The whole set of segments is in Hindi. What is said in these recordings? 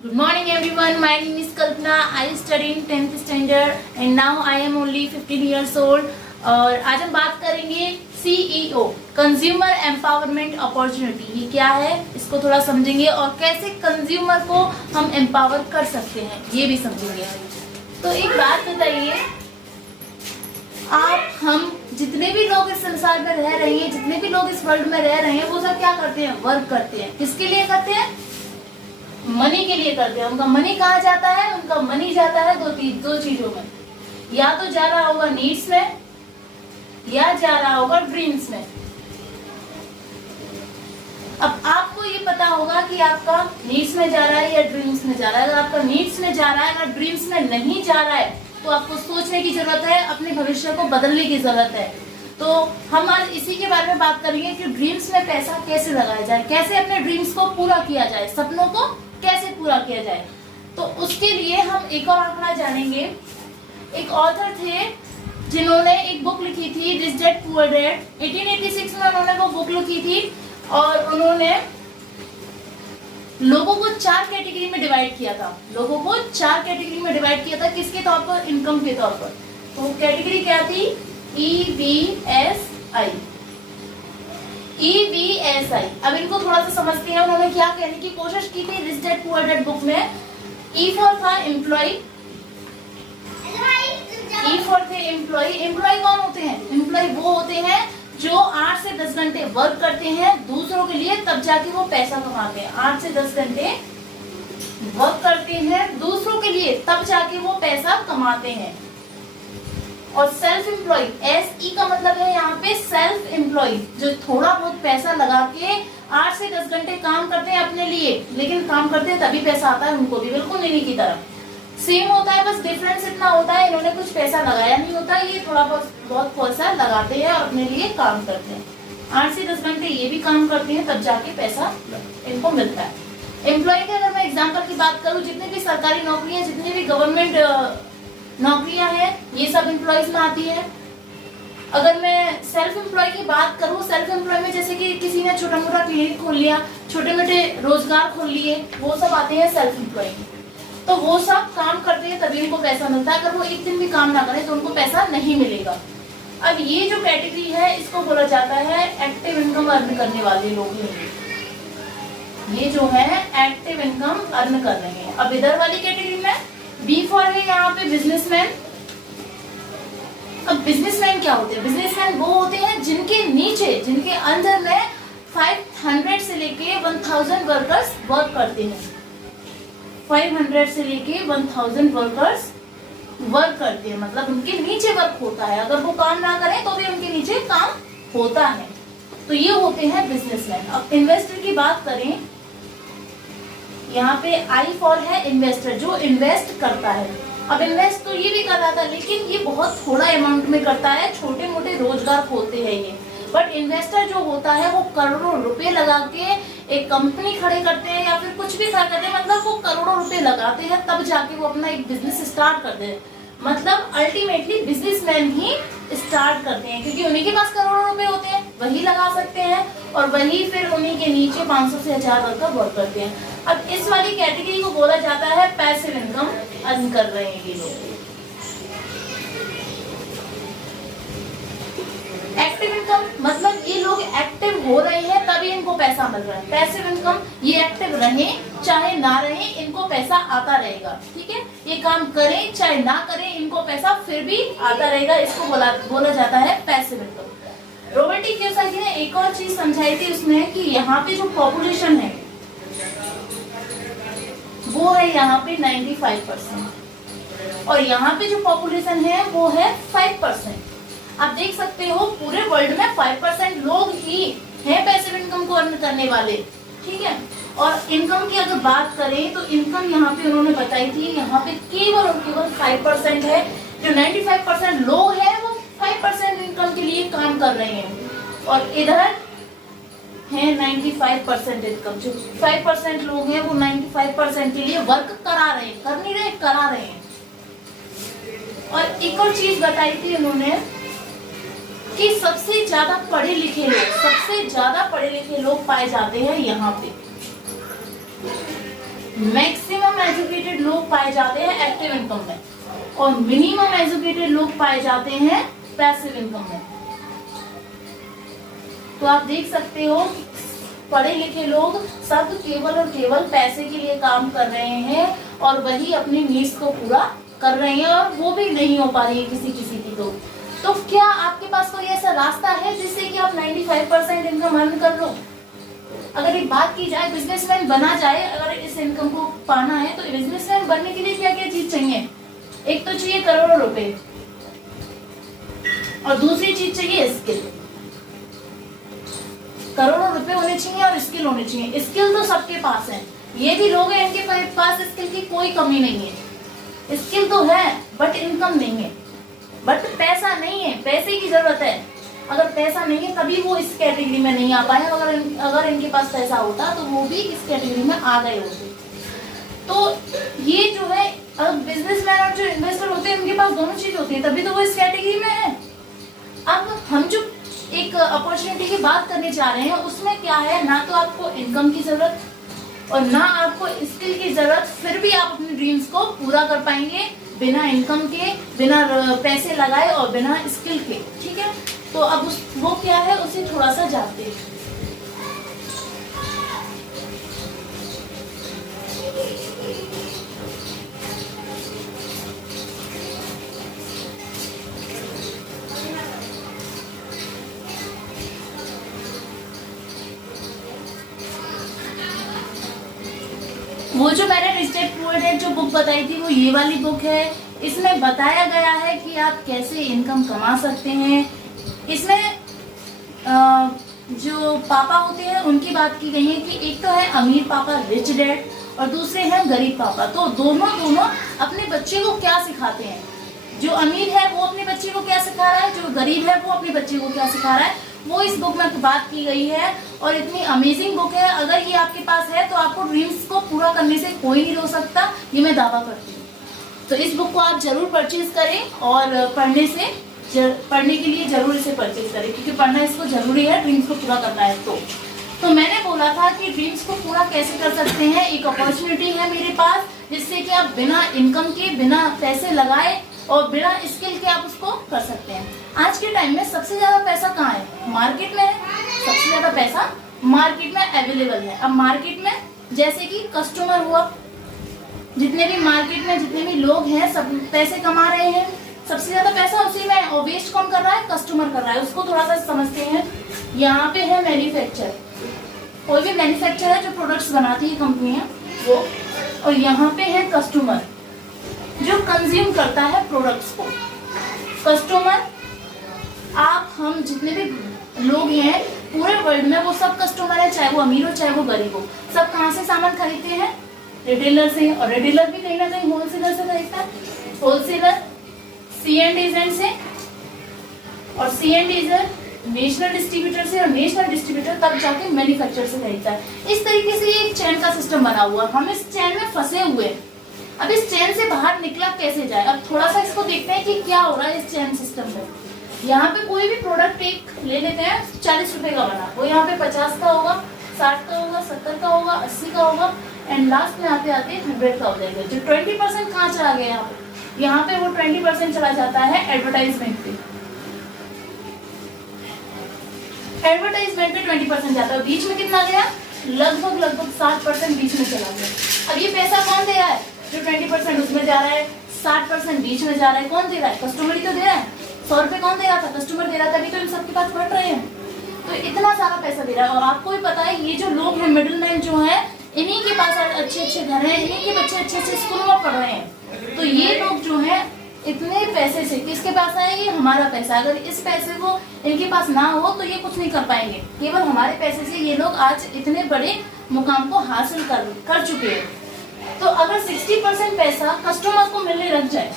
Good morning everyone, my name is Kalpana. I study in 10th standard and now I am only 15 years old. और आज हम बात करेंगे CEO कंज्यूमर एम्पावरमेंट अपॉर्चुनिटी। ये क्या है इसको थोड़ा समझेंगे और कैसे कंज्यूमर को हम एम्पावर कर सकते हैं ये भी समझेंगे। तो एक बात बताइए, आप हम जितने भी लोग इस संसार में रह रहे हैं, जितने भी लोग इस वर्ल्ड में रह रहे हैं, वो सब क्या करते हैं? वर्क करते हैं। किसके लिए करते हैं? मनी के लिए करते हैं। उनका मनी कहाँ जाता है? उनका मनी जाता है दो चीजों में, या तो जा रहा होगा नीड्स में या जा रहा होगा ड्रीम्स में। अब आपको ये पता होगा कि आपका नीड्स में जा रहा है या ड्रीम्स में जा रहा है। अगर आपका नीड्स में जा रहा है, अगर ड्रीम्स में नहीं जा रहा है, तो आपको सोचने की जरूरत है, अपने भविष्य को बदलने की जरूरत है। तो हम आज इसी के बारे में बात करेंगे कि ड्रीम्स में पैसा कैसे लगाया जाए, कैसे अपने ड्रीम्स को पूरा किया जाए, सपनों को कैसे पूरा किया जाए। तो उसके लिए हम एक और आंकड़ा जानेंगे। एक ऑथर थे जिन्होंने एक बुक लिखी थी रिच डैड पुअर डैड। 1886 में उन्होंने वो बुक लिखी थी और उन्होंने लोगों को 4 कैटेगरी में डिवाइड किया था। लोगों को 4 कैटेगरी में डिवाइड किया था। किसके तौर पर? इनकम के तौर पर। तो कैटेगरी क्या थी? EBSI। EBSI। अब इनको थोड़ा सा समझते हैं। उन्होंने क्या कहने की कोशिश की थी rich dad poor dad book में? E फॉर था एम्प्लॉय। E फॉर थे एम्प्लॉय। एम्प्लॉय कौन होते हैं? एम्प्लॉय वो होते हैं जो 8 से 10 घंटे वर्क करते हैं दूसरों के लिए, तब जाके वो पैसा कमाते हैं। 8 से 10 घंटे वर्क करते हैं दूसरों के लिए, तब जाके वो पैसा कमाते हैं। और सेल्फ एम्प्लॉय, SE का मतलब है यहाँ पे सेल्फ एम्प्लॉय, जो थोड़ा बहुत पैसा लगा के 8 से 10 घंटे काम करते हैं अपने लिए, लेकिन काम करते हैं तभी पैसा आता है उनको भी, बिल्कुल इन्हीं की तरह सेम होता है। बस डिफरेंस इतना होता है, इन्होंने कुछ पैसा लगाया नहीं होता, ये थोड़ा बहुत पैसा लगाते हैं और अपने लिए काम करते हैं। 8 से 10 घंटे ये भी काम करते हैं, तब जाके पैसा इनको मिलता है। एम्प्लॉय के अगर मैं एग्जाम्पल की बात करूँ, जितने भी सरकारी नौकरियां, जितनी भी गवर्नमेंट नौकरियां हैं, ये सब एम्प्लॉयज में आती है। अगर मैं सेल्फ एम्प्लॉय की बात करूँ, सेल्फ एम्प्लॉय में जैसे कि किसी ने छोटा मोटा क्लिनिक खोल लिया, छोटे मोटे रोजगार खोल लिए, वो सब आते हैं सेल्फ एम्प्लॉय। तो वो सब काम करते हैं तभी उनको पैसा मिलता है। अगर वो एक दिन भी काम ना करें तो उनको पैसा नहीं मिलेगा। अब ये जो कैटेगरी है, इसको बोला जाता है एक्टिव इनकम अर्न करने वाले लोग हैं। ये जो है एक्टिव इनकम अर्न कर रहे हैं। अब इधर वाली कैटेगरी में B फॉर है यहाँ पे बिजनेसमैन। अब बिजनेसमैन क्या होते हैं? बिजनेसमैन वो होते हैं जिनके नीचे, जिनके अंदर में 500 से लेके 1000 वर्कर्स वर्क करते हैं। 500 से लेके 1000 वर्कर्स वर्क करते हैं, मतलब उनके नीचे वर्क होता है। अगर वो काम ना करें तो भी उनके नीचे काम होता है। तो ये होते हैं बिजनेसमैन। अब इन्वेस्टर की बात करें, यहाँ पे I फॉर है इन्वेस्टर, जो इन्वेस्ट करता है। अब इन्वेस्ट तो ये भी कर रहा था, लेकिन ये बहुत थोड़ा अमाउंट में करता है, छोटे मोटे रोजगार खोलते हैं ये। बट इन्वेस्टर जो होता है वो करोड़ों रुपए लगा के एक कंपनी खड़े करते हैं या फिर कुछ भी खड़ा करते हैं, मतलब वो करोड़ों रुपए लगाते हैं, तब जाके वो अपना एक बिजनेस स्टार्ट करते हैं। मतलब अल्टीमेटली बिजनेसमैन ही स्टार्ट करते हैं, क्योंकि उन्हीं के पास करोड़ों रुपए होते हैं, वही लगा सकते हैं और वही फिर उन्हीं के नीचे 500 से 1000 वर्कर वर्क करते हैं। अब इस वाली कैटेगरी को बोला जाता है पैसिव इनकम अर्न कर रहे हैं ये लोग। एक्टिव इनकम मतलब ये लोग एक्टिव हो रहे हैं तभी इनको पैसा मिल रहा है। पैसिव इनकम, ये एक्टिव रहे चाहे ना रहे, इनको पैसा आता रहेगा। ठीक है, ये काम करें चाहे ना करें, इनको पैसा फिर भी आता रहेगा। इसको बोला जाता है passive income. Robert T Kiyosaki ने एक और चीज समझाई थी उसमें कि यहाँ पे जो पॉपुलेशन है वो है यहाँ पे 95% और यहाँ पे जो पॉपुलेशन है वो है 5%। आप देख सकते हो पूरे वर्ल्ड में 5% लोग ही हैं पैसिव इनकम को अर्न करने वाले। ठीक है, और इनकम की अगर बात करें तो इनकम यहाँ पे उन्होंने बताई थी, यहाँ पे केवल और केवल 5% है। जो 95% लोग हैं वो 5% इनकम के लिए काम कर रहे हैं और इधर है 95% इनकम। जो 5% लोग हैं वो 95% के लिए वर्क करा रहे हैं, कर नहीं रहे, करा रहे हैं। और एक और चीज बताई थी उन्होंने कि सबसे ज्यादा पढ़े लिखे लोग पाए जाते हैं यहाँ पे। मैक्सिमम एजुकेटेड लोग पाए जाते हैं एक्टिव इनकम में और मिनिमम एजुकेटेड लोग पाए जाते हैं पैसिव इनकम में। तो आप देख सकते हो पढ़े लिखे लोग सब केवल और केवल पैसे के लिए काम कर रहे हैं और वही अपनी नीड्स को पूरा कर रहे हैं और वो भी नहीं हो पा रही है किसी किसी की। तो क्या आपके पास कोई ऐसा रास्ता है जिससे कि आप 95% इनकम अर्न कर लो? अगर एक बात की जाए बिजनेसमैन बना जाए, अगर इस इनकम को पाना है तो बिजनेसमैन बनने के लिए क्या क्या चीज चाहिए? एक तो चाहिए करोड़ों रुपए और दूसरी चीज चाहिए स्किल। करोड़ों रुपए होने चाहिए और स्किल होने चाहिए। स्किल तो सबके पास है, ये भी लोग हैं इनके पास स्किल की कोई कमी नहीं है। स्किल तो है बट इनकम नहीं है, बट पैसा नहीं है, पैसे की जरूरत है। अगर पैसा नहीं है तभी वो इस कैटेगरी में नहीं आ पाए। अगर इनके पास पैसा होता तो वो भी इस कैटेगरी में आ गए होते। तो ये जो है बिजनेसमैन और जो इन्वेस्टर होते हैं उनके पास दोनों चीज होती है, तभी तो वो इस कैटेगरी में है। अब हम जो एक अपॉर्चुनिटी की बात करने जा रहे हैं उसमें क्या है, ना तो आपको इनकम की जरूरत और ना आपको स्किल की जरूरत, फिर भी आप अपने ड्रीम्स को पूरा कर पाएंगे बिना इनकम के, बिना पैसे लगाए और बिना स्किल के। ठीक है, तो अब वो क्या है उसे थोड़ा सा जानते हैं। वो जो मैंने रिच डैड पुअर डैड जो बुक बताई थी वो ये वाली बुक है। इसमें बताया गया है कि आप कैसे इनकम कमा सकते हैं। इसमें जो पापा होते हैं उनकी बात की गई है कि एक तो है अमीर पापा रिच डैड और दूसरे हैं गरीब पापा। तो दोनों अपने बच्चे को क्या सिखाते हैं, जो अमीर है वो अपने बच्चे को क्या सिखा रहा है, जो गरीब है वो अपने बच्चे को क्या सिखा रहा है, वो इस बुक में बात की गई है। और इतनी अमेजिंग बुक है, अगर ये आपके पास है तो आपको ड्रीम्स को पूरा करने से कोई नहीं रोक सकता, ये मैं दावा करती हूँ। तो इस बुक को आप जरूर परचेज करें और पढ़ने के लिए जरूर इसे परचेज करें, क्योंकि पढ़ना इसको जरूरी है ड्रीम्स को पूरा करना है। तो मैंने बोला था कि ड्रीम्स को पूरा कैसे कर सकते हैं। एक अपॉर्चुनिटी है मेरे पास जिससे कि आप बिना इनकम के, बिना पैसे लगाए और बिना स्किल के आप उसको कर सकते हैं। आज के टाइम में सबसे ज्यादा पैसा कहाँ है? मार्केट में है। सबसे ज्यादा पैसा मार्केट में अवेलेबल है। अब मार्केट में जैसे कि कस्टमर हुआ, जितने भी मार्केट में जितने भी लोग हैं सब पैसे कमा रहे हैं, सबसे ज्यादा पैसा उसी में है। और वेस्ट कौन कर रहा है? कस्टमर कर रहा है। उसको थोड़ा सा समझते हैं। यहाँ पे है मैन्युफैक्चर, कोई भी मैन्युफैक्चर है जो प्रोडक्ट्स बनाती है कंपनियां वो, और यहाँ पे है कस्टमर जो कंज्यूम करता है प्रोडक्ट्स को। कस्टमर आप हम जितने भी लोग हैं पूरे वर्ल्ड में वो सब कस्टमर है, चाहे वो अमीर हो चाहे वो गरीब हो। सब कहाँ से सामान खरीदते हैं? रिटेलर से, और रिटेलर भी कहीं ना कहीं होलसेलर से खरीदता है। होलसेलर C&D एजेंट से, और C&D एजेंट नेशनल डिस्ट्रीब्यूटर से, और नेशनल डिस्ट्रीब्यूटर तब जाके मैन्युफैक्चर से खरीदता है। इस तरीके से एक चेन का सिस्टम बना हुआ, हम इस चेन में फंसे हुए हैं। अब इस चेन से बाहर निकला कैसे जाए? अब थोड़ा सा इसको देखते हैं कि क्या हो रहा है इस चेन सिस्टम में। यहाँ पे कोई भी प्रोडक्ट एक ले लेते हैं 40 रुपए का बना, वो यहाँ पे 50 का होगा, 60 का होगा, 70 का होगा, 80 का होगा, एंड लास्ट में आते आते 100 का हो जाएगा। जो 20% कहाँ चला गया? यहाँ पे वो 20% चला जाता है एडवर्टाइजमेंट पे। एडवर्टाइजमेंट पे 20% जाता है। बीच में कितना गया? लगभग 60% बीच में चला गया। अब ये पैसा कौन दे रहा है? जो 20% उसमें जा रहा है, 60% बीच में जा रहा है। कौन दे रहा है? कस्टमर ही तो दे रहा है। 100 रुपए कौन दे रहा था? कस्टमर दे रहा था, तभी तो इन सबके पास बढ़ रहे हैं। तो इतना सारा पैसा दे रहा है। और आपको भी पता है ये जो लोग हैं मिडिल मैन जो है, इन्हीं के पास अच्छे अच्छे घर हैं, इन्हीं के बच्चे अच्छे अच्छे स्कूल में पढ़ रहे हैं। तो ये लोग जो है इतने पैसे से किसके पास आएंगे? हमारा पैसा। अगर इस पैसे को इनके पास ना हो तो ये कुछ नहीं कर पाएंगे। केवल हमारे पैसे से ये लोग आज इतने बड़े मुकाम को हासिल कर चुके हैं। तो अगर 60% पैसा कस्टमर को मिलने लग जाए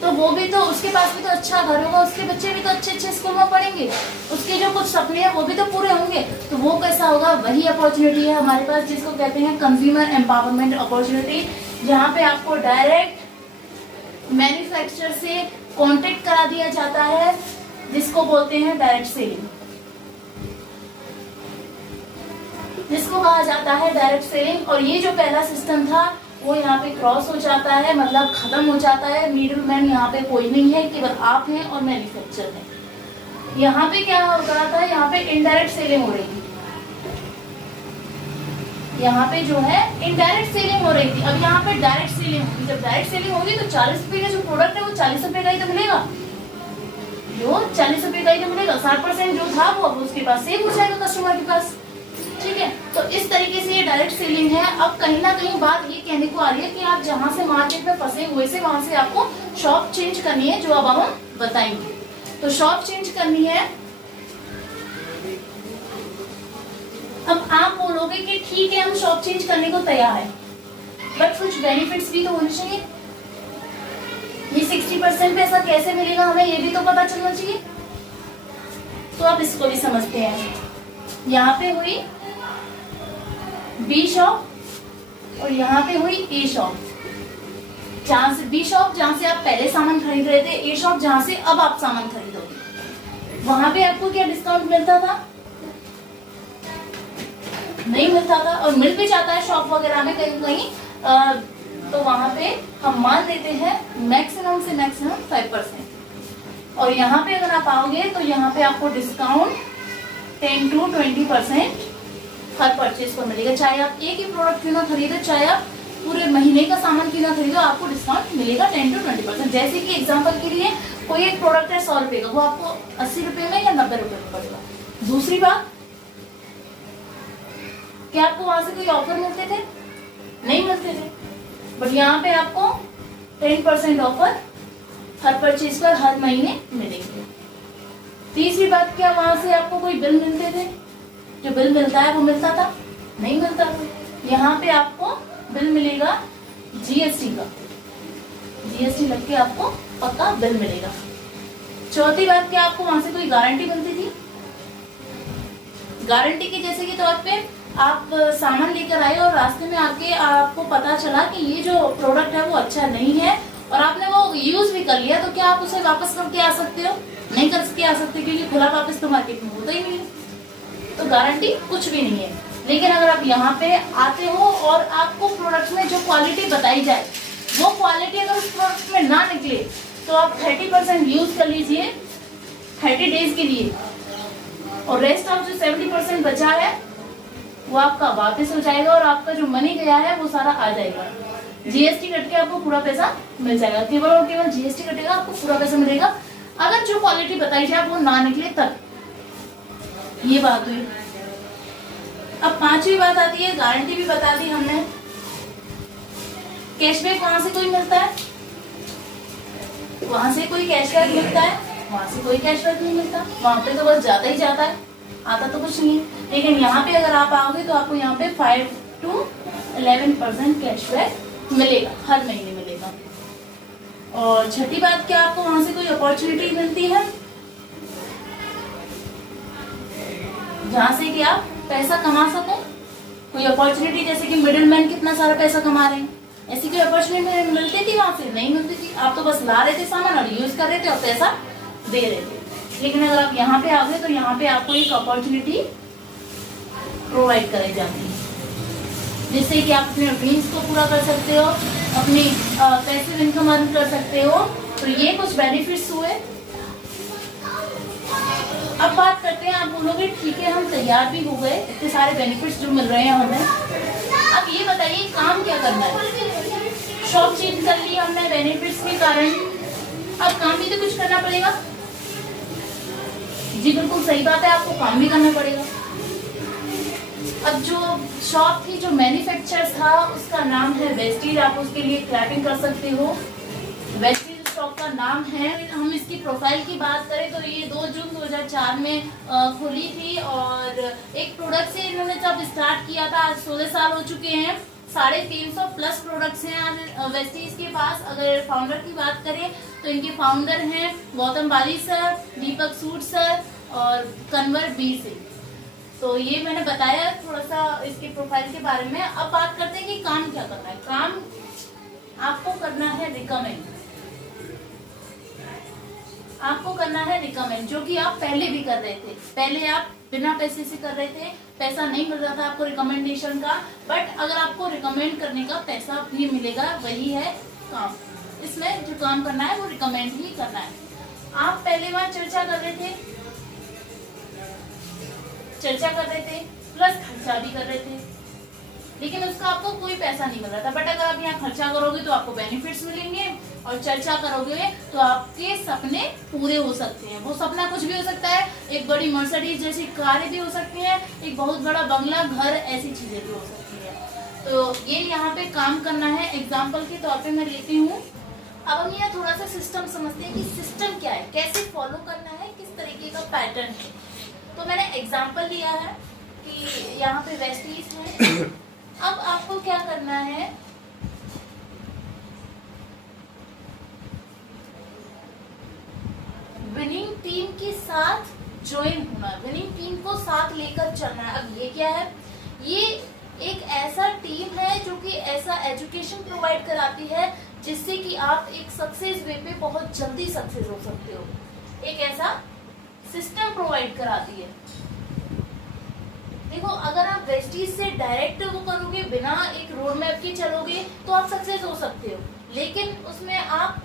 तो वो भी तो, उसके पास भी तो अच्छा घर होगा, उसके बच्चे भी तो अच्छे अच्छे स्कूल में पढ़ेंगे, उसके जो कुछ सपने हैं वो भी तो पूरे होंगे। तो वो कैसा होगा? वही अपॉर्चुनिटी है हमारे पास जिसको कहते हैं कंज्यूमर एम्पावरमेंट अपॉर्चुनिटी, जहाँ पे आपको डायरेक्ट मैन्युफैक्चरर से कॉन्टेक्ट करा दिया जाता है, जिसको बोलते हैं डायरेक्ट सेलिंग। जिसको कहा जाता है डायरेक्ट सेलिंग। और ये जो पहला सिस्टम था वो यहाँ पे क्रॉस हो जाता है, मतलब खत्म हो जाता है। मिडिल मैन यहाँ पे कोई नहीं है, केवल आप हैं और मैन्युफैक्चरर है। यहाँ पे क्या हो रहा था, यहाँ पे इनडायरेक्ट सेलिंग हो रही थी, यहाँ पे जो है इनडायरेक्ट सेलिंग हो रही थी। अब यहाँ पे डायरेक्ट सेलिंग होगी। जब डायरेक्ट सेलिंग होगी तो 40 रुपए का जो प्रोडक्ट है वो 40 रुपए का ही तो मिलेगा, जो 40 रुपए का ही तो मिलेगा। 60% जो था वो अब उसके पास सेव हो जाएगा कस्टमर के पास, ठीक है। तो इस तरीके से ये डायरेक्ट सेलिंग है। अब कहीं ना कहीं बात ये कहने को आ रही है कि आप जहां से मार्केट में फंसे हुए से वहां से आपको शॉप चेंज करनी है, जो अब हम बताएंगे। तो शॉप चेंज करनी है। अब आप बोलोगे कि ठीक है हम शॉप चेंज करने को तैयार है, बट कुछ बेनिफिट्स भी तो होने चाहिए। ये 60% पैसा कैसे मिलेगा हमें, ये भी तो पता चलना चाहिए। तो आप इसको भी समझते हैं। यहाँ पे हुई बी शॉप और यहाँ पे हुई ए शॉप। जहां से बी शॉप जहां से आप पहले सामान खरीद रहे थे, ए शॉप जहां से अब आप सामान खरीदोगे। वहां पे आपको क्या डिस्काउंट मिलता था? नहीं मिलता था। और मिल भी जाता है शॉप वगैरह में कहीं कहीं, तो वहां पे हम मान लेते हैं मैक्सिमम से मैक्सिमम 5%। और यहाँ पे अगर आप आओगे तो यहाँ पे आपको डिस्काउंट 10 to 20% हर परचेज पर मिलेगा। चाहे आप एक ही प्रोडक्ट क्यों ना खरीदो, चाहे आप पूरे महीने का सामान क्यों ना खरीदो, आपको डिस्काउंट मिलेगा 10 to 20%। जैसे कि एग्जांपल के लिए कोई एक प्रोडक्ट है 100 रुपए का, वो आपको 80 रुपए में या 90 रुपए में पड़ेगा। दूसरी बात, क्या आपको वहां से कोई ऑफर मिलते थे? नहीं मिलते थे, बट यहाँ पे आपको 10% ऑफर हर परचेज पर हर महीने मिलेंगे। तीसरी बात, क्या वहां से आपको कोई बिल मिलते थे? जो बिल मिलता है वो मिलता था? नहीं मिलता था। यहाँ पे आपको बिल मिलेगा जीएसटी का, जीएसटी लग के आपको पक्का बिल मिलेगा। चौथी बात, क्या आपको वहां से कोई गारंटी मिलती थी? गारंटी के जैसे कि तौर पे आप सामान लेकर आए और रास्ते में आके आपको पता चला कि ये जो प्रोडक्ट है वो अच्छा नहीं है और आपने वो यूज भी कर लिया, तो क्या आप उसे वापस करके आ सकते हो? नहीं करके आ सकते, क्योंकि खुला वापस तो मार्केट में होता ही नहीं है। तो गारंटी कुछ भी नहीं है। लेकिन अगर आप यहाँ पे आते हो और आपको प्रोडक्ट में जो क्वालिटी बताई जाए वो क्वालिटी अगर उस प्रोडक्ट में ना निकले, तो आप 30% यूज कर लीजिए 30 डेज के लिए, और रेस्ट ऑफ जो 70% बचा है वो आपका वापस हो जाएगा और आपका जो मनी गया है वो सारा आ जाएगा। जीएसटी कट के आपको पूरा पैसा मिल जाएगा। केवल और केवल जीएसटी कटेगा, आपको पूरा पैसा मिलेगा अगर जो क्वालिटी बताई जाए वो ना निकले तब। ये बात हुई। अब पांचवी बात आती है, गारंटी भी बता दी हमने। कैशबैक वहां से कोई मिलता है? वहां से कोई कैशबैक मिलता है? वहां से कोई कैशबैक नहीं मिलता। वहां पे तो बस जाता ही जाता है, आता तो कुछ नहीं है। लेकिन यहाँ पे अगर आप आओगे तो आपको यहाँ पे 5 to 11% कैशबैक मिलेगा, हर महीने मिलेगा। और छठी बात, क्या आपको वहां से कोई अपॉर्चुनिटी मिलती है जहां से कि आप पैसा कमा सको? कोई अपॉर्चुनिटी, जैसे कि मिडिल मैन कितना सारा पैसा कमा रहे हैं, ऐसी कोई अपॉर्चुनिटी मिलती थी वहां से? नहीं मिलती थी। आप तो बस ला रहे थे सामान और यूज कर रहे थे और पैसा दे रहे थे। लेकिन अगर आप यहाँ पे आ गए तो यहाँ पे आपको एक अपॉर्चुनिटी प्रोवाइड कराई जाती है, जिससे कि आप अपने ड्रीम्स को पूरा कर सकते हो, अपनी पैसिव इनकम अर्न कर सकते हो। तो ये कुछ बेनिफिट्स हुए। अब बात करते हैं, आप बोलोगे ठीक है हम तैयार भी हो गए, इतने सारे बेनिफिट्स जो मिल रहे हैं हमें, अब ये बताइए काम क्या करना है? शॉप चेंज कर ली हमने बेनिफिट्स के कारण, अब काम भी तो कुछ करना पड़ेगा। जी बिल्कुल सही बात है, आपको काम भी करना पड़ेगा। अब जो शॉप थी, जो मैन्युफैक्चरर था, उसका नाम है वेस्टीज। आप उसके लिए क्लैपिंग कर सकते हो। वेस्टीज शॉप का नाम है। हम इसकी प्रोफाइल की बात करें तो ये 2 जून 2004 में खुली थी और एक प्रोडक्ट से इन्होंने जब स्टार्ट किया था, आज 16 साल हो चुके हैं। 350 प्लस प्रोडक्ट्स हैं आज वेस्टीज के पास। अगर फाउंडर की बात करें तो इनके फाउंडर हैं गौतम बाली सर, दीपक सूद सर और कन्वर बी सिंह। तो ये मैंने बताया थोड़ा सा इसके प्रोफाइल के बारे में। अब बात करते हैं कि काम क्या करना है। काम आपको करना है रिकमेंड। आपको करना है रिकमेंड, जो कि आप पहले भी कर रहे थे। पहले आप बिना पैसे से कर रहे थे, पैसा नहीं मिल रहा था आपको रिकमेंडेशन का, बट अगर आपको रिकमेंड करने का पैसा भी मिलेगा, वही है काम। इसमें जो काम करना है वो रिकमेंड ही करना है। आप पहले वहां चर्चा कर रहे थे प्लस खर्चा भी कर रहे थे, लेकिन उसका आपको कोई पैसा नहीं मिल रहा था। बट अगर आप यहाँ खर्चा करोगे तो आपको बेनिफिट्स मिलेंगे, और चर्चा करोगे तो आपके सपने पूरे हो सकते हैं। वो सपना कुछ भी हो सकता है, एक बड़ी मर्सिडीज जैसी कारें भी हो सकती हैं, एक बहुत बड़ा बंगला, घर, ऐसी चीजें भी हो सकती है। तो ये यहाँ पे काम करना है। एग्जाम्पल के तौर पे मैं लेती हूँ। अब हम यहाँ थोड़ा सा सिस्टम समझते हैं कि सिस्टम क्या है, कैसे फॉलो करना है, किस तरीके का पैटर्न है। तो मैंने एग्जाम्पल लिया है कि यहाँ पे वेस्टीज है। अब आपको क्या करना है, विनिंग टीम के साथ ज्वाइन होना, विनिंग टीम को साथ लेकर चलना है। अब ये क्या है, ये एक ऐसा टीम है जो कि ऐसा एजुकेशन प्रोवाइड कराती है जिससे कि आप एक सक्सेस वे पे बहुत जल्दी सक्सेस हो सकते हो। एक ऐसा सिस्टम प्रोवाइड कराती है। देखो, अगर आप वेस्टीज से डायरेक्ट वो करोगे, बिना एक रोड मैप के चलोगे, तो आप सक्सेस हो सकते हो, लेकिन उसमें आप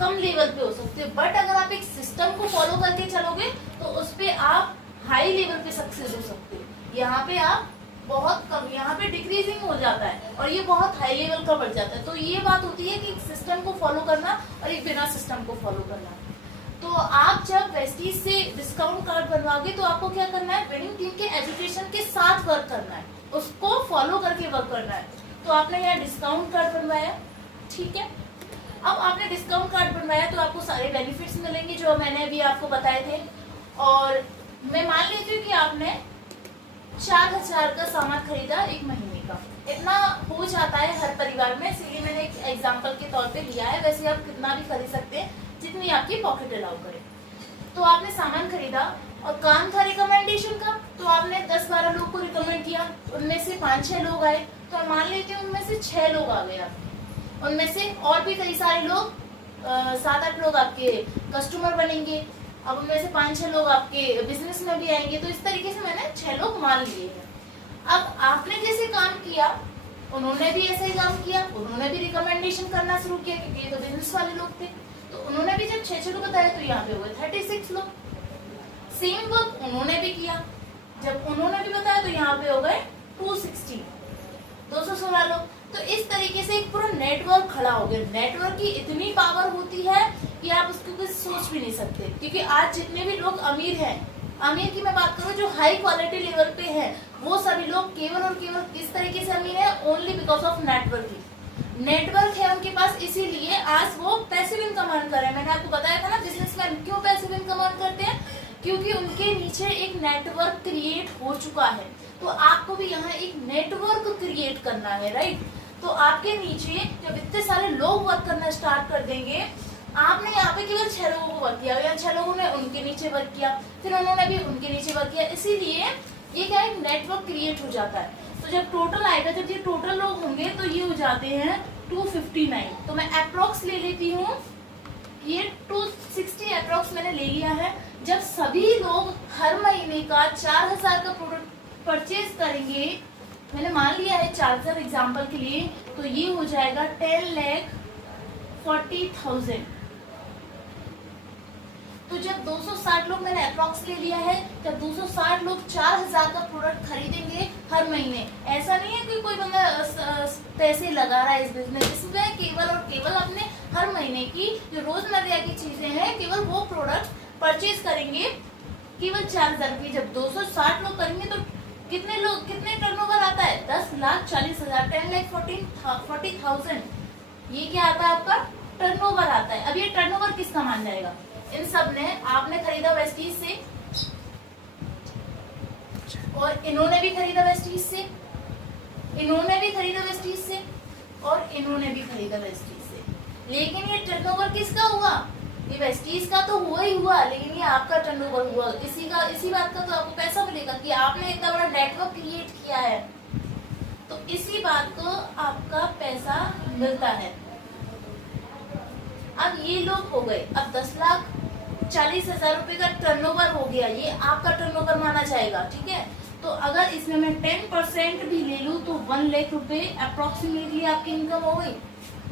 कम लेवल पे हो सकते हो। बट अगर आप एक सिस्टम को फॉलो करके चलोगे तो उस पे आप हाई लेवल पे सक्सेस हो सकते हो। यहाँ पे आप बहुत कम, यहाँ पे डिक्रीजिंग हो जाता है और ये बहुत हाई लेवल का बढ़ जाता है। तो ये बात होती है कि एक सिस्टम को फॉलो करना और एक बिना सिस्टम को फॉलो करना। तो आप जब वेस्टीज से डिस्काउंट कार्ड बनवाओगे तो आपको क्या करना है, विनिंग टीम के एजुकेशन के साथ वर्क करना है, उसको फॉलो करके वर्क करना है। तो आपने यहाँ डिस्काउंट कार्ड बनवाया, ठीक है। अब आपने डिस्काउंट कार्ड बनवाया तो आपको सारे बेनिफिट्स मिलेंगे जो मैंने अभी आपको बताए थे। और मैं मान लेती हूँ कि आपने 4000 का सामान खरीदा एक महीने का, इतना हो जाता है हर परिवार में, इसलिए मैंने एक एग्जांपल के तौर पे लिया है। वैसे आप कितना भी खरीद सकते हैं, जितनी आपकी पॉकेट अलाउ करे। तो आपने सामान खरीदा और काम था रिकमेंडेशन का, तो आपने 10-12 लोग को रिकमेंड किया, उनमें से 5-6 लोग आए। तो मैं मान लेती हूँ उनमें से 6 लोग आ गए, उनमें से और भी कई सारे लोग 7-8 लोग आपके कस्टमर बनेंगे। अब उनमें से 5-6 लोग आपके बिजनेस में भी आएंगे। तो इस तरीके से मैंने 6 लोग मान लिए हैं। अब आपने जैसे काम किया, उन्होंने भी ऐसे ही काम किया, उन्होंने भी रिकमेंडेशन करना शुरू किया, क्योंकि ये तो बिजनेस वाले लोग थे। तो उन्होंने भी जब 6 लोग बताया तो यहाँ पे हो गए 36 लोग। सेम वर्क उन्होंने भी किया, जब उन्होंने भी बताया तो यहाँ पे हो गए 216 लोग। तो इस तरीके से एक पूरा नेटवर्क खड़ा हो गया। नेटवर्क की इतनी पावर होती है कि आप उसको कुछ सोच भी नहीं सकते, क्योंकि आज जितने भी लोग अमीर हैं, अमीर की मैं बात करूं जो हाई क्वालिटी लेवल पे है, वो सभी लोग केवल और केवल किस तरीके से अमीर है, only because of networking. Network है उनके पास, इसीलिए आज वो पैसिव इनकम अर्न कर रहे हैं। मैंने आपको बताया था ना, बिजनेसमैन क्यों पैसिव इनकम अर्न करते हैं, क्योंकि उनके नीचे एक नेटवर्क क्रिएट हो चुका है। तो आपको भी यहाँ एक नेटवर्क क्रिएट करना है, राइट। तो आपके नीचे जब इतने सारे लोग वर्क करना स्टार्ट कर देंगे, आपने यहाँ पे केवल 6 लोगों को वर्क किया, या 6 लोगों ने उनके नीचे वर्क किया, फिर उन्होंने भी उनके नीचे वर्क किया, इसीलिए ये क्या एक नेटवर्क क्रिएट हो जाता है। तो जब टोटल आएगा, जब ये टोटल लोग होंगे तो ये हो जाते हैं 259। तो मैं अप्रोक्स ले लेती हूँ, ये 260 अप्रोक्स मैंने ले लिया है। जब सभी लोग हर महीने का 4000 का प्रोडक्ट परचेज करेंगे, मैंने मान लिया है 4000 एग्जाम्पल के लिए, तो ये हो जाएगा 10,40,000। तो जब 260 लोग मैंने अप्रॉक्स ले लिया है, जब 260 लोग 4000 का प्रोडक्ट खरीदेंगे हर महीने, ऐसा नहीं है कि कोई बंदा पैसे लगा रहा है इस बिजनेस, इसमें केवल और केवल अपने हर महीने की जो रोजमर्रा की चीजें हैं, केवल वो प्रोडक्ट परचेज करेंगे केवल 4000 की। जब 260 लोग करेंगे तो कितने टर्नओवर आता है, 10,40,000, 10,40,000। ये क्या आता है आपका टर्नओवर आता है। अब ये टर्नओवर किसका मान जाएगा, इन सब ने, आपने खरीदा वेस्टीज से, और इन्होंने भी खरीदा वेस्टीज से, इन्होंने भी खरीदा वेस्टीज से, और इन्होंने भी खरीदा वेस्टीज से। लेकिन ये टर्नओवर किसका हुआ, ये वेस्टीज का तो हुआ ही हुआ, लेकिन ये आपका टर्नओवर हुआ। इसी बात का तो आपको पैसा मिलेगा कि आपने इतना बड़ा नेटवर्क क्रिएट किया है, तो इसी बात को आपका पैसा मिलता है। अब ये लोग हो गए, अब 10,40,000 रुपए का टर्नओवर हो गया, ये आपका टर्नओवर माना जाएगा, ठीक है। तो अगर इसमें मैं 10% भी ले लूं तो 1 लाख रुपए अप्रोक्सीमेटली आपकी इनकम हो गई।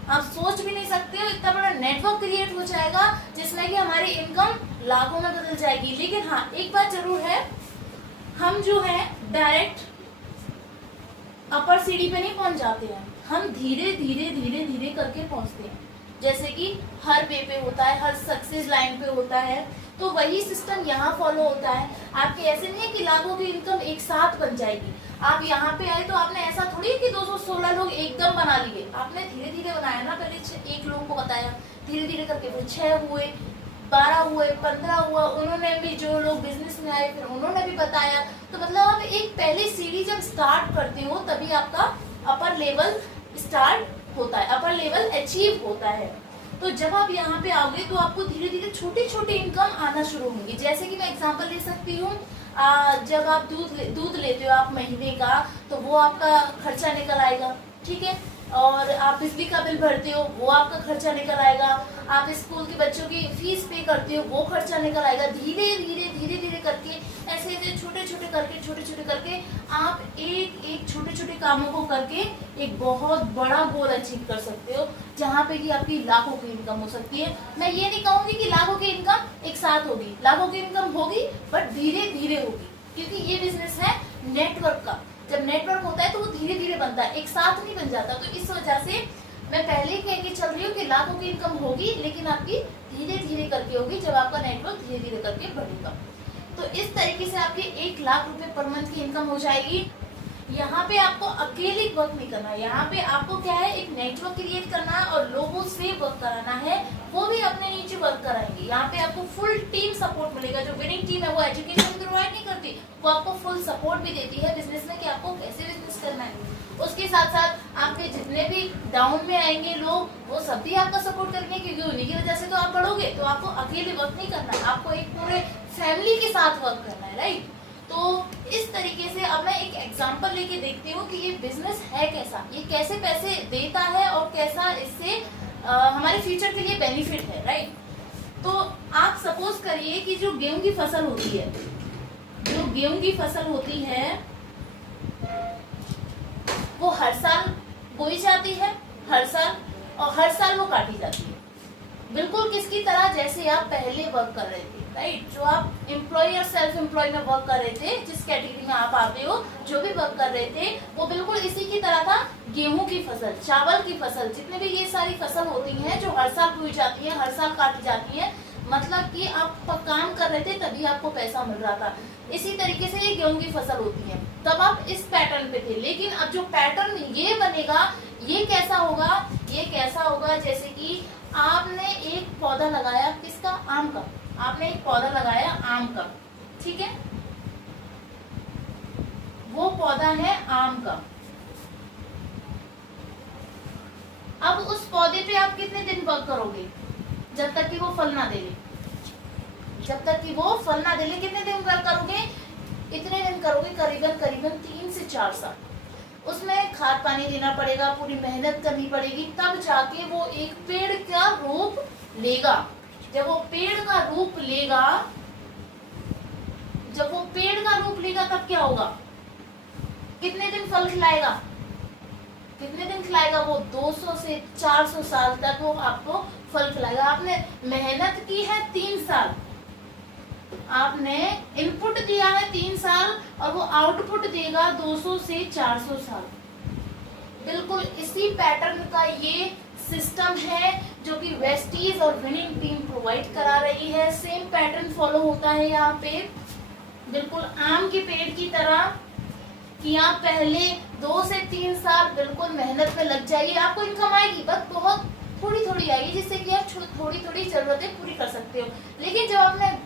आप सोच भी नहीं सकते हो, इतना बड़ा नेटवर्क क्रिएट हो जाएगा जिसमें कि हमारी इनकम लाखों में बदल जाएगी। लेकिन हाँ, एक बात जरूर है, हम जो है डायरेक्ट अपर सीढ़ी पे नहीं पहुंच जाते हैं, हम धीरे धीरे धीरे धीरे करके पहुंचते हैं। जैसे कि हर वे पे होता है, हर सक्सेस लाइन पे होता है, तो वही सिस्टम यहाँ फॉलो होता है। आपके ऐसे नहीं है कि लाखों की इनकम एक साथ बन जाएगी। आप यहाँ पे आए तो आपने ऐसा थोड़ी है कि 216 लोग एकदम बना लिए, आपने धीरे धीरे बनाया ना। पहले 1 लोगों को बताया, धीरे धीरे करके फिर 6 हुए, 12 हुए, 15 हुआ, उन्होंने भी, जो लोग बिजनेस में आए फिर उन्होंने भी बताया। तो मतलब आप एक पहली सीढ़ी जब स्टार्ट करते हो तभी आपका अपर लेवल स्टार्ट होता है, अपर लेवल अचीव होता है। तो जब आप यहाँ पे आओगे तो आपको धीरे धीरे छोटी छोटी इनकम आना शुरू होंगी। जैसे कि मैं एग्जांपल ले सकती हूँ, जब आप दूध लेते हो आप महीने का, तो वो आपका खर्चा निकल आएगा, ठीक है। और आप बिजली का बिल भरते हो, वो आपका खर्चा निकल आएगा। आप स्कूल के बच्चों की फीस पे करते हो, वो खर्चा निकल आएगा। धीरे धीरे करके ऐसे ऐसे छोटे छोटे करके आप एक छोटे छोटे कामों को करके एक बहुत बड़ा गोल अचीव कर सकते हो, जहाँ पे कि आपकी लाखों की इनकम हो सकती है। मैं ये नहीं कहूँगी कि लाखों की इनकम एक साथ होगी, लाखों की इनकम होगी बट धीरे धीरे होगी, क्योंकि ये बिजनेस है नेटवर्क का। जब नेटवर्क होता है तो वो धीरे धीरे बनता है, एक साथ नहीं बन जाता। तो इस वजह से मैं पहले ही कह के चल रही हूँ कि लाखों की इनकम होगी, लेकिन आपकी धीरे धीरे करके होगी, जब आपका नेटवर्क धीरे धीरे करके बढ़ेगा। तो इस तरीके से आपकी 1 लाख रुपए पर मंथ की इनकम हो जाएगी। यहाँ पे आपको अकेले वर्क नहीं करना है, यहाँ पे आपको क्या है, एक नेटवर्क क्रिएट करना है और लोगों से वर्क कराना है, वो भी अपने नीचे वर्क कराएंगे। यहाँ पे आपको फुल टीम सपोर्ट मिलेगा। जो विनिंग टीम है वो एजुकेशन प्रोवाइड नहीं करती, वो आपको फुल सपोर्ट भी देती है बिजनेस में कि आपको कैसे बिजनेस करना है। उसके साथ साथ आपके जितने भी डाउन में आएंगे लोग, वो सब भी आपका सपोर्ट करेंगे, क्योंकि उन्हीं की वजह से तो आप बढ़ोगे। तो आपको अकेले वर्क नहीं करना, आपको एक पूरे फैमिली के साथ वर्क करना है, राइट। तो इस तरीके से अब मैं एक एग्जांपल लेके देखती हूँ कि ये बिजनेस है कैसा, ये कैसे पैसे देता है और कैसा इससे हमारे फ्यूचर के लिए बेनिफिट है, राइट। तो आप सपोज करिए कि जो गेहूं की फसल होती है, जो गेहूं की फसल होती है वो हर साल बोई जाती है, हर साल, और हर साल वो काटी जाती है। बिल्कुल किसकी तरह, जैसे आप पहले वर्क कर रहे थे, राइट। जो आप एम्प्लॉय और सेल्फ एम्प्लॉय में वर्क कर रहे थे, जिस कैटेगरी में आप आते हो, जो भी वर्क कर रहे थे, वो बिल्कुल इसी की तरह था। गेहूं की फसल, चावल की फसल, जितने भी ये सारी फसल होती हैं जो हर साल बोई जाती है, हर साल काटी जाती है, मतलब कि आप काम कर रहे थे तभी आपको पैसा मिल रहा था। इसी तरीके से ये गेहूं की फसल होती है, तब आप इस पैटर्न पे थे। लेकिन अब जो पैटर्न ये बनेगा, ये कैसा होगा, ये कैसा होगा, जैसे कि आपने एक पौधा लगाया, किसका, आम का। आपने एक पौधा लगाया आम का, ठीक है, वो पौधा है आम का। अब उस पौधे पे आप कितने दिन वर्क करोगे, जब तक कि वो फल ना दे ले, जब तक कि वो फल ना दे ले, कितने दिन वर्क करोगे, इतने दिन करोगे, करीबन 3 से 4 साल। उसमें खाद पानी देना पड़ेगा, पूरी मेहनत करनी पड़ेगी, तब जाके वो एक पेड़ का रूप लेगा। जब वो पेड़ का रूप लेगा, जब वो पेड़ का रूप लेगा तब क्या होगा, कितने दिन फल खिलाएगा, कितने दिन खिलाएगा, वो 200 से 400 साल तक वो आपको फल खिलाएगा। आपने मेहनत की है 3 साल, आपने इनपुट दिया है 3 साल, और वो आउटपुट देगा 200 से 400 साल। बिल्कुल इसी पैटर्न का ये सिस्टम है जो कि वेस्टीज और विनिंग टीम प्रोवाइड करा रही है। सेम पैटर्न फॉलो होता है यहाँ पे, बिल्कुल आम के पेड़ की तरह, कि आप पहले 2 से 3 साल बिल्कुल मेहनत में लग जाइए, आपको इनकम आएगी, बस बहुत थोड़ी थोड़ी आएगी, जिससे कि आप थोड़ी थोड़ी जरूरतें पूरी कर सकते हो। लेकिन जब आपने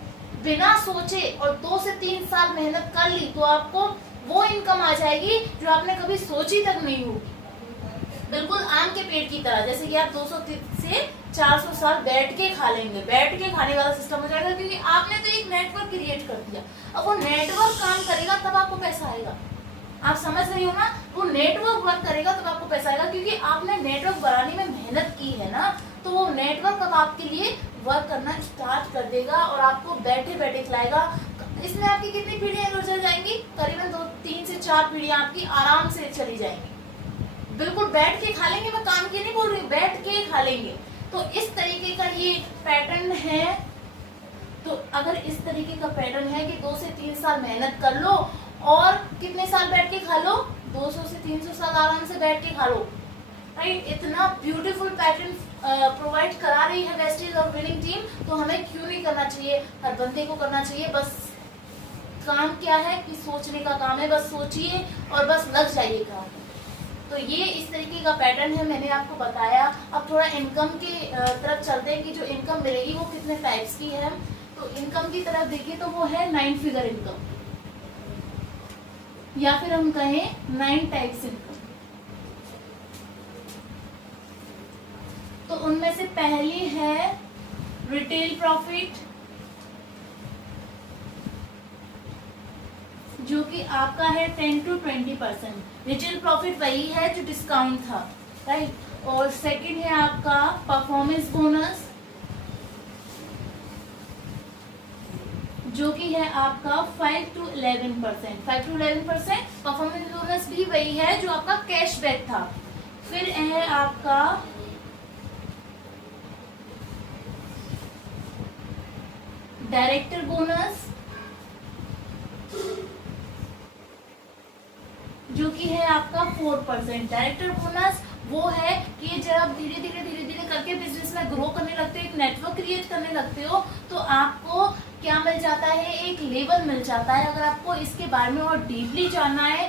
बिना सोचे और 2 से 3 साल मेहनत कर ली, तो आपको वो इनकम आ जाएगी जो आपने कभी सोची तक नहीं होगी। बिल्कुल आम के पेड़ की तरह, जैसे कि आप 200 से 400 साल बैठ के खा लेंगे, बैठ के खाने वाला सिस्टम हो जाएगा, क्योंकि आपने तो एक नेटवर्क क्रिएट कर दिया। अब वो नेटवर्क काम करेगा तब आपको पैसा आएगा, आप समझ रही हो ना। वो नेटवर्क वर्क करेगा तब आपको पैसा आएगा, क्योंकि आपने नेटवर्क बनाने में मेहनत की है ना, तो वो नेटवर्क अब आपके लिए वर्क करना स्टार्ट कर देगा और आपको बैठे बैठे खिलाएगा। इसमें आपकी कितनी पीढ़ियां गुजर जाएंगी? करीबन 2-3 से 4 पीढ़ियां आपकी आराम से चली जाएंगी। बिल्कुल बैठ के खा लेंगे, मैं काम की नहीं बोल रही, बैठ के खा लेंगे। तो इस तरीके का ये पैटर्न है। तो अगर इस तरीके का पैटर्न है कि 2 से 3 साल मेहनत कर लो और कितने साल बैठ के खा लो, 200 से 300 साल आराम से बैठ के खा लो, राइट। इतना ब्यूटीफुल पैटर्न प्रोवाइड करा रही है वेस्टेज और विनिंग टीम, तो हमें क्यों नहीं करना चाहिए? हर बंदे को करना चाहिए। बस काम क्या है कि सोचने का काम है, बस सोचिए और बस लग जाइए काम। तो ये इस तरीके का पैटर्न है, मैंने आपको बताया। अब थोड़ा इनकम के तरफ चलते हैं कि जो इनकम मिलेगी वो कितने टाइप्स की है। तो इनकम की तरफ देखिए तो वो है 9 फिगर इनकम, या फिर हम कहें 9 टाइप्स इनकम। तो उनमें से पहली है रिटेल प्रॉफिट, जो कि आपका है 10 to 20%। रिटेल प्रॉफिट वही है जो डिस्काउंट था, राइट। और सेकंड है आपका परफॉर्मेंस बोनस, जो कि है आपका 5 to 11%। 5 to 11% परफॉर्मेंस बोनस भी वही है जो आपका कैशबैक था। फिर है आपका डायरेक्टर बोनस, जो कि है आपका 4%। डायरेक्टर बोनस वो है कि जब आप धीरे धीरे करके बिजनेस में ग्रो करने लगते हो, एक नेटवर्क क्रिएट करने लगते हो, तो आपको क्या मिल जाता है? एक लेवल मिल जाता है। अगर आपको इसके बारे में और डीपली जानना है,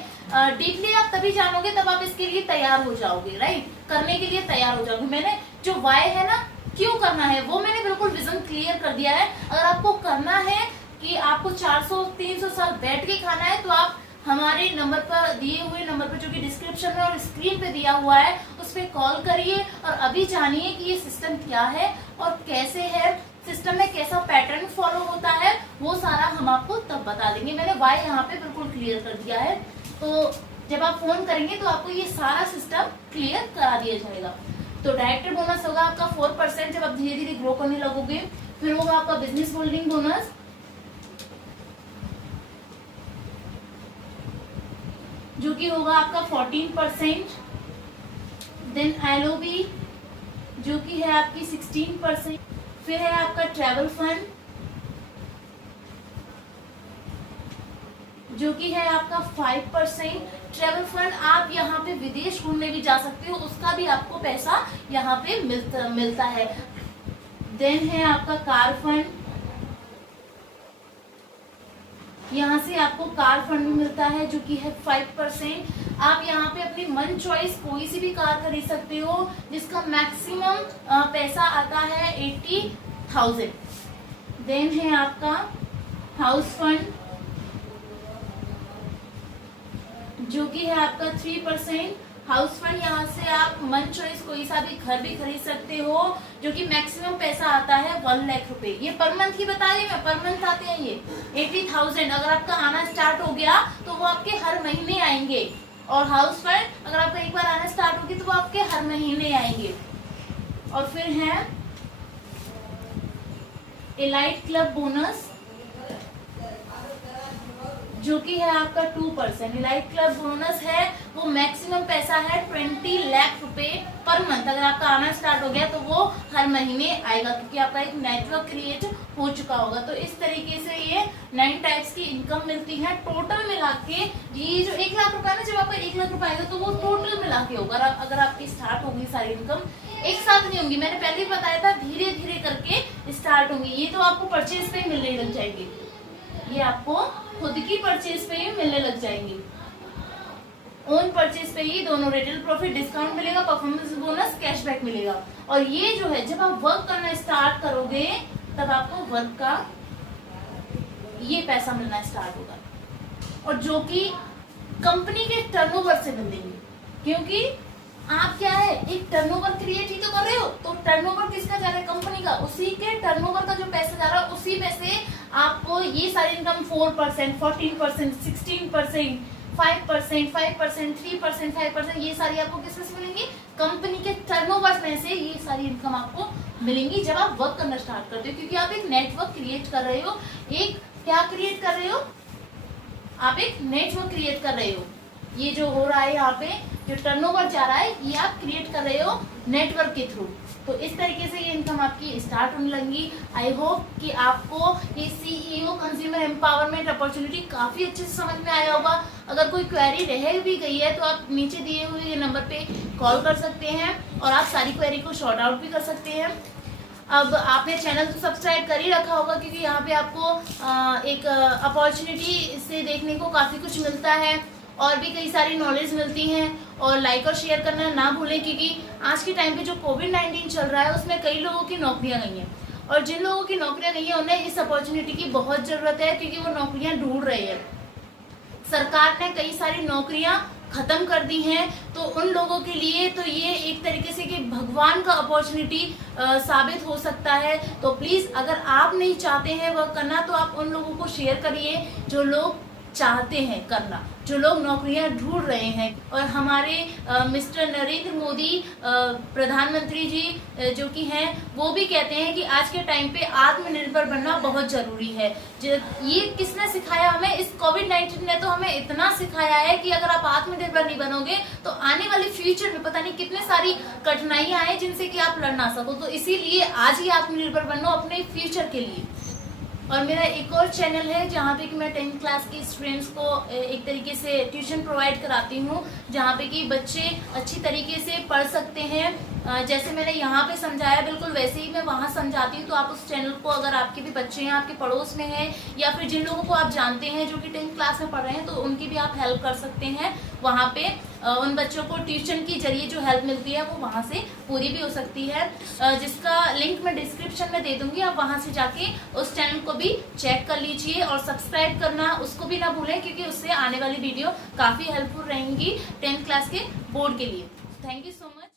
डीपली आप तभी जानोगे तब आप इसके लिए तैयार हो जाओगे, राइट, करने के लिए तैयार हो जाओगे। मैंने जो वाई है ना, क्यों करना है, वो मैंने बिल्कुल विजन क्लियर कर दिया है। अगर आपको करना है कि आपको 400-300 साल बैठ के खाना है, तो आप हमारे नंबर पर, दिए हुए नंबर पर, जो कि डिस्क्रिप्शन में और स्क्रीन पे दिया हुआ है, उस पर कॉल करिए और अभी जानिए कि ये सिस्टम क्या है और कैसे है, सिस्टम में कैसा पैटर्न फॉलो होता है, वो सारा हम आपको तब बता देंगे। मैंने वाई यहाँ पे बिल्कुल क्लियर कर दिया है। तो जब आप फोन करेंगे तो आपको ये सारा सिस्टम क्लियर करा दिया जाएगा। तो डायरेक्टर बोनस होगा आपका 4% जब आप धीरे धीरे ग्रो करने लगोगे। फिर होगा आपका बिजनेस होल्डिंग बोनस, जो कि होगा आपका 14%। देन एलओबी, जो कि है आपकी 16%। फिर है आपका ट्रैवल फंड, जो कि है आपका 5%। ट्रैवल फंड आप यहाँ पे विदेश घूमने भी जा सकते हो, उसका भी आपको पैसा यहाँ पे मिलता है। देन है आपका कार फंड, यहाँ से आपको कार फंड भी मिलता है, जो कि है 5%। आप यहाँ पे अपनी मन चॉइस कोई सी भी कार खरीद सकते हो, जिसका मैक्सिमम पैसा आता है 80,000। देन है आपका हाउस फंड, जो कि है आपका 3%। हाउस फंड यहाँ से आप मन चॉइस कोई सा भी घर भी खरीद सकते हो, जो कि मैक्सिमम पैसा आता है 1 लाख रुपए। ये पर मंथ की बता रही मैं, पर मंथ आते हैं ये 80,000। अगर आपका आना स्टार्ट हो गया तो वो आपके हर महीने आएंगे। और हाउस फंड अगर आपका एक बार आना स्टार्ट होगी तो वो आपके हर महीने आएंगे। और फिर है एलाइट क्लब बोनस, जो कि है आपका 2%। एलाइट क्लब बोनस है, वो मैक्सिमम पैसा है 20 लाख रुपए पर मंथ। अगर आपका आना स्टार्ट हो गया तो वो हर महीने आएगा, क्योंकि आपका एक नेटवर्क क्रिएट हो चुका होगा। तो इस तरीके से ये 9 टाइप्स की इनकम मिलती है। टोटल मिला के ये जो 1 लाख रुपए ना, जब आपका 1 लाख रुपए आएगा तो वो टोटल मिला के होगा। अगर आपकी स्टार्ट होगी सारी इनकम, एक साथ नहीं होंगी, मैंने पहले ही बताया था, धीरे धीरे करके स्टार्ट होंगी। ये तो आपको परचेज पे मिलने लग जाएगी, ये आपको खुद की परचेज पे ही मिलने लग जाएंगी। ओन परचेज पे ही दोनों, रिटेल प्रॉफिट, डिस्काउंट मिलेगा, परफॉर्मेंस बोनस, कैशबैक मिलेगा। और ये जो है, जब आप वर्क करना स्टार्ट करोगे तब आपको वर्क का ये पैसा मिलना स्टार्ट होगा, और जो कि कंपनी के टर्नओवर से मिलेंगे। क्योंकि आप क्या है, एक टर्नओवर क्रिएट ही तो कर रहे हो, तो टर्नओवर किसका जा रहा है? कंपनी का। उसी के टर्नओवर का जो पैसा जा रहा है, उसी में से आपको ये सारी इनकम 4%, 14%, 16%, 5%, 5%, 3%, 5%, ये सारी आपको किसमें से मिलेंगी? कंपनी के टर्नओवर में से ये सारी इनकम आपको मिलेंगी जब आप वर्क करना स्टार्ट करते हो, क्योंकि आप एक नेटवर्क क्रिएट कर रहे हो। एक क्या क्रिएट कर रहे हो? आप एक नेटवर्क क्रिएट कर रहे हो। ये जो हो रहा है यहाँ पे जो टर्नओवर जा रहा है, ये आप क्रिएट कर रहे हो नेटवर्क के थ्रू। तो इस तरीके से ये इनकम आपकी स्टार्ट होने लगी। आई होप कि आपको ये CEO कंज्यूमर एम्पावरमेंट अपॉर्चुनिटी काफ़ी अच्छे से समझ में आया होगा। अगर कोई क्वेरी रह भी गई है तो आप नीचे दिए हुए ये नंबर पे कॉल कर सकते हैं और आप सारी क्वेरी को शॉर्ट आउट भी कर सकते हैं। अब आपने चैनल तो सब्सक्राइब कर ही रखा होगा, क्योंकि यहाँ पे आपको एक अपॉर्चुनिटी से देखने को काफ़ी कुछ मिलता है और भी कई सारी नॉलेज मिलती हैं। और लाइक और शेयर करना ना भूलें, क्योंकि आज के टाइम पे जो कोविड-19 चल रहा है उसमें कई लोगों की नौकरियां गई हैं, और जिन लोगों की नौकरियां गई हैं उन्हें इस अपॉर्चुनिटी की बहुत ज़रूरत है, क्योंकि वो नौकरियां ढूंढ रहे हैं। सरकार ने कई सारी नौकरियां ख़त्म कर दी हैं, तो उन लोगों के लिए तो ये एक तरीके से कि भगवान का अपॉर्चुनिटी साबित हो सकता है। तो प्लीज़ अगर आप नहीं चाहते हैं वह करना, तो आप उन लोगों को शेयर करिए जो लोग चाहते हैं करना, जो लोग नौकरियां ढूंढ रहे हैं। और हमारे मिस्टर नरेंद्र मोदी प्रधानमंत्री जी जो कि हैं, वो भी कहते हैं कि आज के टाइम पे आत्मनिर्भर बनना बहुत ज़रूरी है। ये किसने सिखाया हमें? इस कोविड-19 ने तो हमें इतना सिखाया है कि अगर आप आत्मनिर्भर नहीं बनोगे तो आने वाले फ्यूचर में पता नहीं कितने सारी कठिनाइयाँ आए जिनसे कि आप लड़ ना सको। तो इसीलिए आज ही आत्मनिर्भर बनो अपने फ्यूचर के लिए। और मेरा एक और चैनल है जहाँ पे कि मैं 10th क्लास के स्टूडेंट्स को एक तरीके से ट्यूशन प्रोवाइड कराती हूँ, जहाँ पे कि बच्चे अच्छी तरीके से पढ़ सकते हैं। जैसे मैंने यहाँ पे समझाया बिल्कुल वैसे ही मैं वहाँ समझाती हूँ। तो आप उस चैनल को, अगर आपके भी बच्चे हैं, आपके पड़ोस में हैं, या फिर जिन लोगों को आप जानते हैं जो कि 10th क्लास में पढ़ रहे हैं, तो उनकी भी आप हेल्प कर सकते हैं। वहाँ पे उन बच्चों को ट्यूशन के जरिए जो हेल्प मिलती है वो वहाँ से पूरी भी हो सकती है, जिसका लिंक मैं डिस्क्रिप्शन में दे दूँगी। आप वहाँ से जाके उस चैनल को भी चेक कर लीजिए और सब्सक्राइब करना उसको भी ना भूलें, क्योंकि उससे आने वाली वीडियो काफ़ी हेल्पफुल रहेंगी 10th क्लास के बोर्ड के लिए। Thank you so much.